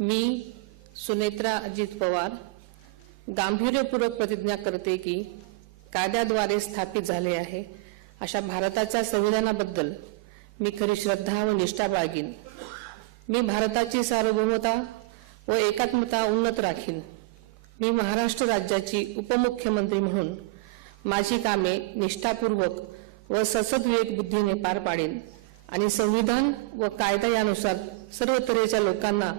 मी सुनेत्रा अजित पवार गांभीर्यपूर्वक प्रतिज्ञा करते की कायद्याद्वारे स्थापित झाले आहे अशा भारताच्या संविधानाबद्दल मी खरी श्रद्धा व निष्ठा बाळगीन। मी भारताची सार्वभौमता व एकात्मता उन्नत राखीन। मी महाराष्ट्र राज्याची उपमुख्यमंत्री म्हणून माझी कामे निष्ठापूर्वक व सद्विवेक बुद्धीने पार पाडेन आणि संविधान व कायदा यानुसार सर्व तऱ्हेच्या लोकांना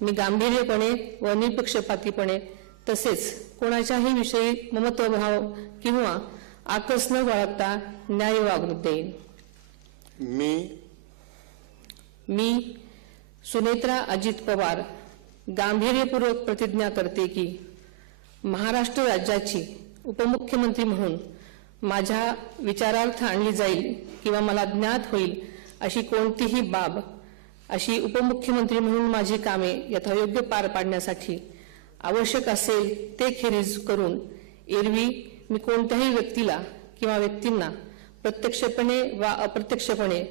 मी गांभीर्यपणे व निपक्षपातीपणे तसेच कोणाच्याही विषयी ममत्वभाव किंवा आकस न बाळगता न्याय वागणूक देईन। मी सुनेत्रा अजित पवार गांभीर्यपूर्वक प्रतिज्ञा करते की महाराष्ट्र राज्याची उपमुख्यमंत्री म्हणून माझ्या विचारार्थ आणली जाईल किंवा मला ज्ञात होईल अशी कोणतीही बाब अशी उपमुख्यमंत्री म्हणून माझी कामे यथायोग्य पार पाडण्यासाठी आवश्यक असेल ते खेरीज करून एरवी मी कोणत्याही व्यक्तीला किंवा व्यक्तींना प्रत्यक्षपणे वा अप्रत्यक्षपणे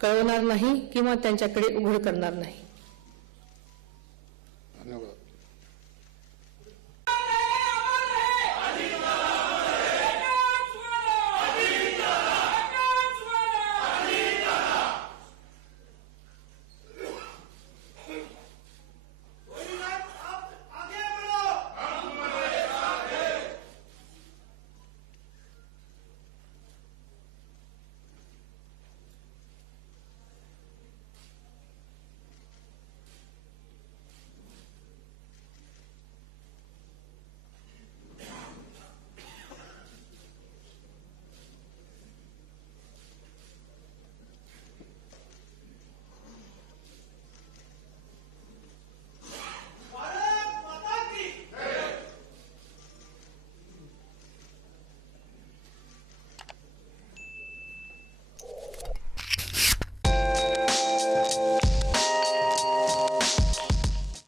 कळवणार नाही किंवा त्यांच्याकडे उघड करणार नाही। धन्यवाद।